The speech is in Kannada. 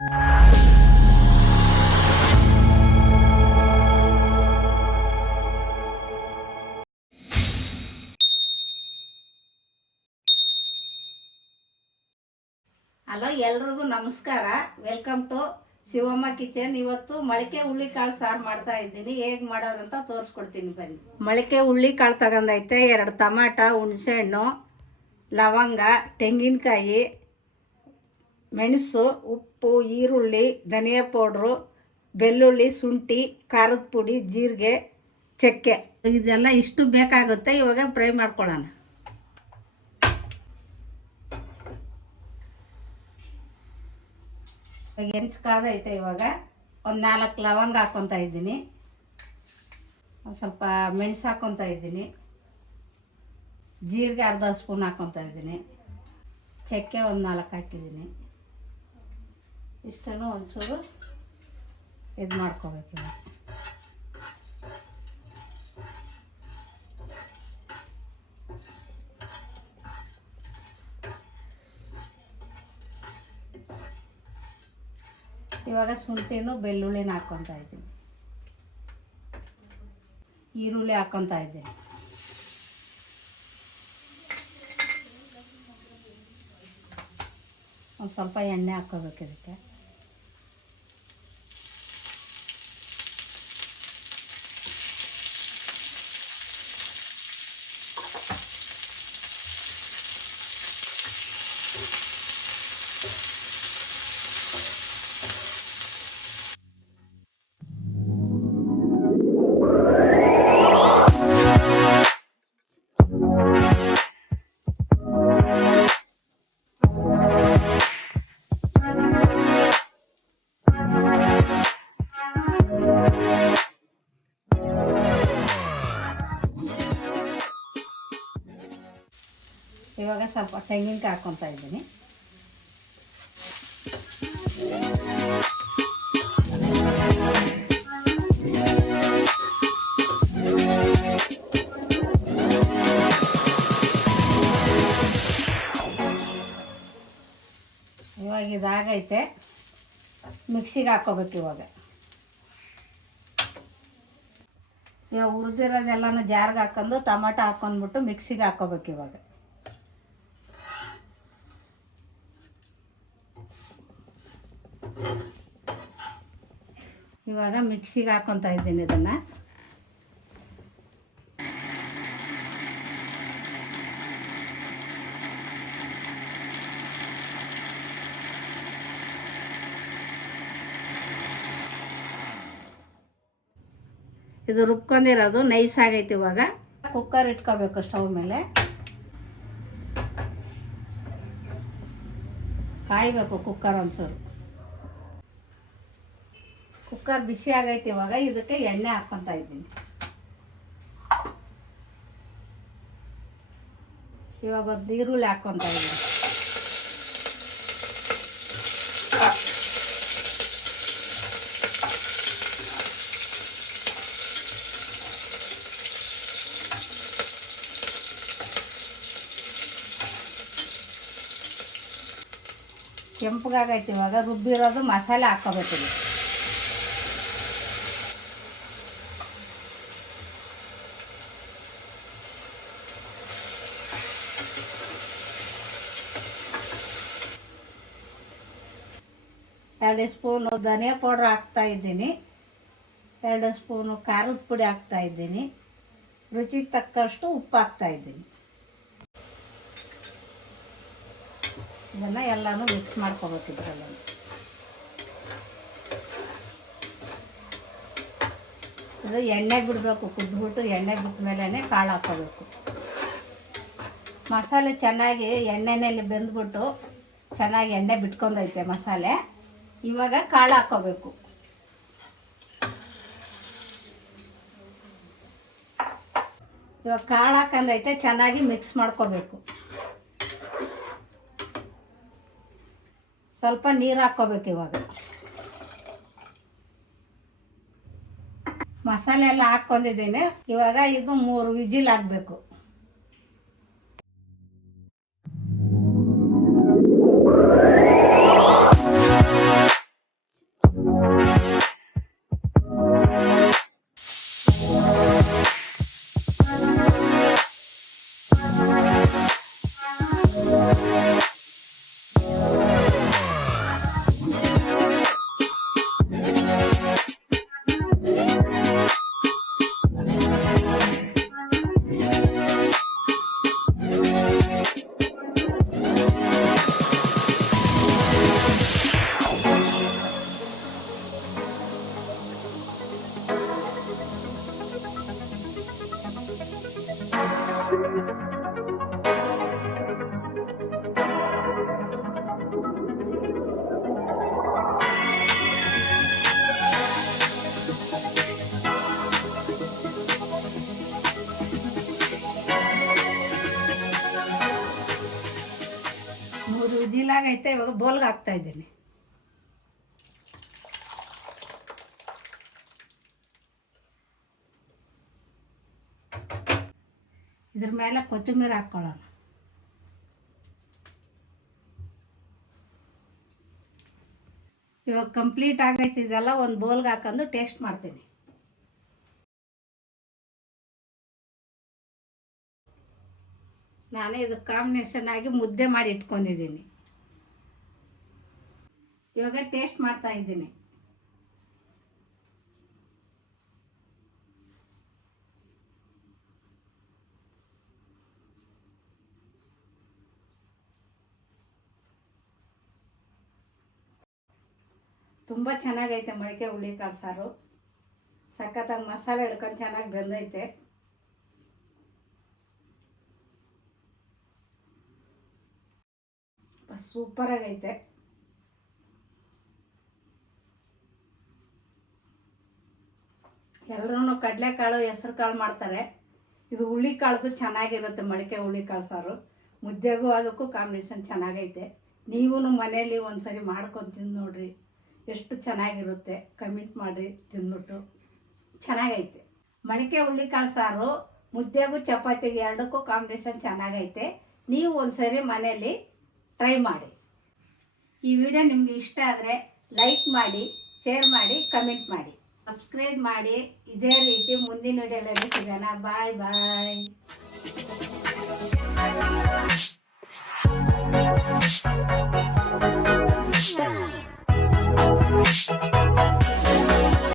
ಹಲೋ ಎಲ್ರಿಗೂ ನಮಸ್ಕಾರ. ವೆಲ್ಕಮ್ ಟು ಶಿವಮ್ಮ ಕಿಚನ್ ಇವತ್ತು ಮೊಳಕೆ ಹುಳ್ಳಿ ಕಾಳು ಸಾರು ಮಾಡ್ತಾ ಇದ್ದೀನಿ. ಹೇಗೆ ಮಾಡೋದಂತ ತೋರಿಸ್ಕೊಡ್ತೀನಿ ಬನ್ನಿ. ಮೊಳಕೆ ಹುಳ್ಳಿ ಕಾಳು ತಗೊಂಡೈತೆ. ಎರಡು ಟಮಾಟ, ಹುಣಸೆಹಣ್ಣು, ಲವಂಗ, ತೆಂಗಿನಕಾಯಿ ಮೆಣಸು, ಉಪ್ಪು, ಈರುಳ್ಳಿ, ಧನಿಯಾ ಪೌಡ್ರು, ಬೆಳ್ಳುಳ್ಳಿ, ಶುಂಠಿ, ಖಾರದ ಪುಡಿ, ಜೀರಿಗೆ, ಚಕ್ಕೆ. ಇದೆಲ್ಲ ಇಷ್ಟು ಬೇಕಾಗುತ್ತೆ. ಇವಾಗ ಫ್ರೈ ಮಾಡ್ಕೊಳ್ಳೋಣ. ಇವಾಗ ಹೆಂಚು ಕಾದೈತೆ ಇವಾಗ. ಒಂದು ನಾಲ್ಕು ಲವಂಗ ಹಾಕ್ಕೊತಾ ಇದ್ದೀನಿ. ಒಂದು ಸ್ವಲ್ಪ ಮೆಣಸು ಹಾಕ್ಕೊತಾ ಇದ್ದೀನಿ. ಜೀರಿಗೆ ಅರ್ಧ ಸ್ಪೂನ್ ಹಾಕ್ಕೊತಾ ಇದ್ದೀನಿ. ಚಕ್ಕೆ ಒಂದು ನಾಲ್ಕು ಹಾಕಿದ್ದೀನಿ. ಇಷ್ಟನ್ನು ಒಂಚೂರು ಇದು ಮಾಡ್ಕೋಬೇಕು ಇವಾಗ ಶುಂಠಿನೂ ಬೆಳ್ಳುಳ್ಳಿನ ಹಾಕ್ಕೊತಾ ಇದ್ದೀನಿ. ಈರುಳ್ಳಿ ಹಾಕ್ಕೊತಾ ಇದ್ದೀನಿ. ಒಂದು ಸ್ವಲ್ಪ ಎಣ್ಣೆ ಹಾಕ್ಕೋಬೇಕು ಇದಕ್ಕೆ. ಇವಾಗ ಸ್ವಲ್ಪ ತೆಂಗಿನಕಾಯಿ ಹಾಕ್ಕೊತಾ ಇದ್ದೀನಿ ಇವಾಗ ಇದಾಗೈತೆ. ಮಿಕ್ಸಿಗೆ ಹಾಕೋಬೇಕು ಇವಾಗ. ಇವಾಗ ಹುರಿದಿರೋದೆಲ್ಲನೂ ಜಾರ್ಗೆ ಹಾಕೊಂಡು ಟೊಮಾಟೊ ಹಾಕೊಂಡ್ಬಿಟ್ಟು ಮಿಕ್ಸಿಗೆ ಹಾಕೋಬೇಕು ಇವಾಗ. ಇವಾಗ ಮಿಕ್ಸಿಗೆ ಹಾಕೊತ ಇದ್ದೀನಿ ಇದನ್ನು. ಇದು ರುಬ್ಕೊಂಡಿರೋದು ನೈಸ್ ಆಗೈತೆ ಇವಾಗ. ಕುಕ್ಕರ್ ಇಟ್ಕೋಬೇಕು ಸ್ಟವ್ ಮೇಲೆ. ಕಾಯಬೇಕು ಕುಕ್ಕರ್ ಒಂಚೂರು ಕುಕ್ಕರ್ ಬಿಸಿ ಆಗೈತೆ ಇವಾಗ, ಇದಕ್ಕೆ ಎಣ್ಣೆ ಹಾಕ್ಕೊತಾ ಇದ್ದೀನಿ. ಇವಾಗ ಒಂದು ಈರುಳ್ಳಿ ಹಾಕ್ಕೊತಾ ಇದ್ದೀನಿ. ಕೆಂಪಗಾಗೈತೆ ಇವಾಗ, ರುಬ್ಬಿರೋದು ಮಸಾಲೆ ಹಾಕ್ಕೋಬೇಕು ಎರಡು ಸ್ಪೂನು ಧನಿಯಾ ಪೌಡ್ರ್ ಹಾಕ್ತಾ ಇದ್ದೀನಿ. ಎರಡು ಸ್ಪೂನು ಖಾರದ ಪುಡಿ ಹಾಕ್ತಾ ಇದ್ದೀನಿ. ರುಚಿಗೆ ತಕ್ಕಷ್ಟು ಉಪ್ಪು ಹಾಕ್ತಾ ಇದ್ದೀನಿ. ಇದನ್ನು ಎಲ್ಲನೂ ಮಿಕ್ಸ್ ಮಾಡ್ಕೋಬೇಕು ಅದು ಎಣ್ಣೆ ಬಿಡಬೇಕು ಕುದ್ಬಿಟ್ಟು ಎಣ್ಣೆ ಬಿಟ್ಟ ಮೇಲೇ ಕಾಳು ಹಾಕೋಬೇಕು ಮಸಾಲೆ ಚೆನ್ನಾಗಿ ಎಣ್ಣೆನಲ್ಲಿ ಬೆಂದ್ಬಿಟ್ಟು ಚೆನ್ನಾಗಿ ಎಣ್ಣೆ ಬಿಟ್ಕೊಂಡೈತೆ ಮಸಾಲೆ. ಇವಾಗ ಕಾಳು ಹಾಕೋಬೇಕು. ಇವಾಗ ಕಾಳು ಹಾಕಂದೈತೆ ಚೆನ್ನಾಗಿ ಮಿಕ್ಸ್ ಮಾಡ್ಕೋಬೇಕು. ಸ್ವಲ್ಪ ನೀರು ಹಾಕ್ಕೋಬೇಕು ಇವಾಗ. ಮಸಾಲೆ ಎಲ್ಲ ಹಾಕ್ಕೊಂಡಿದ್ದೀನಿ. ಇವಾಗ ಇದು ಮೂರು ವಿಜಿಲ್ ಹಾಕಬೇಕು. ರುಜಿಲಾಗೈತೆ ಇವಾಗ ಬೋಲ್ಗೆ ಹಾಕ್ತಾ ಇದ್ದೀನಿ ಇದ್ರ ಮೇಲೆ ಕೊತ್ತಂಬರಿ ಹಾಕ್ಕೊಳ್ಳೋಣ ಇವಾಗ ಕಂಪ್ಲೀಟ್ ಆಗೈತೆ ಇದೆಲ್ಲ, ಒಂದು ಬೌಲ್ಗೆ ಹಾಕೊಂಡು ಟೇಸ್ಟ್ ಮಾಡ್ತೀನಿ. ನಾನು ಇದು ಕಾಂಬಿನೇಷನ್ ಆಗಿ ಮುದ್ದೆ ಮಾಡಿ ಇಟ್ಕೊಂಡಿದ್ದೀನಿ. ಇವಾಗ ಟೇಸ್ಟ್ ಮಾಡ್ತಾ ಇದ್ದೀನಿ. ತುಂಬ ಚೆನ್ನಾಗೈತೆ ಮೊಳಕೆ ಹುಳಿಕಾಳು ಸಾರು. ಸಖತ್ತಾಗಿ ಮಸಾಲೆ ಹಿಡ್ಕೊಂಡು ಚೆನ್ನಾಗಿ ಬೆಂದೈತೆ. ಸೂಪರಾಗೈತೆ ಎಲ್ಲರೂ ಕಡಲೆಕಾಳು ಹೆಸ್ರು ಕಾಳು ಮಾಡ್ತಾರೆ. ಇದು ಹುಳಿ ಕಾಳುದು ಚೆನ್ನಾಗಿರುತ್ತೆ ಮೊಳಕೆ ಹುಳಿಕಾಳು ಸಾರು. ಮುದ್ದೆಗೂ ಅದಕ್ಕೂ ಕಾಂಬಿನೇಷನ್ ಚೆನ್ನಾಗೈತೆ. ನೀವು ಮನೇಲಿ ಒಂದ್ಸರಿ ಮಾಡ್ಕೊಂಡು ತಿಂದು ನೋಡ್ರಿ. ಎಷ್ಟು ಚೆನ್ನಾಗಿರುತ್ತೆ ಕಮೆಂಟ್ ಮಾಡಿ ತಿಂದ್ಬಿಟ್ಟು. ಚೆನ್ನಾಗೈತೆ. ಮೊಳಕೆ ಹುಳ್ಳಿಕಾಳು ಸಾರು, ಮುದ್ದೆಗೂ ಚಪಾತಿಗೆ ಎರಡಕ್ಕೂ ಕಾಂಬಿನೇಷನ್ ಚೆನ್ನಾಗೈತೆ. ನೀವು ಒಂದ್ಸರಿ ಮನೆಯಲ್ಲಿ ಟ್ರೈ ಮಾಡಿ. ಈ ವಿಡಿಯೋ ನಿಮಗೆ ಇಷ್ಟ ಆದರೆ ಲೈಕ್ ಮಾಡಿ ಶೇರ್ ಮಾಡಿ ಕಮೆಂಟ್ ಮಾಡಿ. ಸಬ್ಸ್ಕ್ರೈಬ್ ಮಾಡಿ. ಇದೇ ರೀತಿ ಮುಂದಿನ ವಿಡಿಯೋದಲ್ಲಿ ಸಿಗೋಣ? ಬಾಯ್ ಬಾಯ್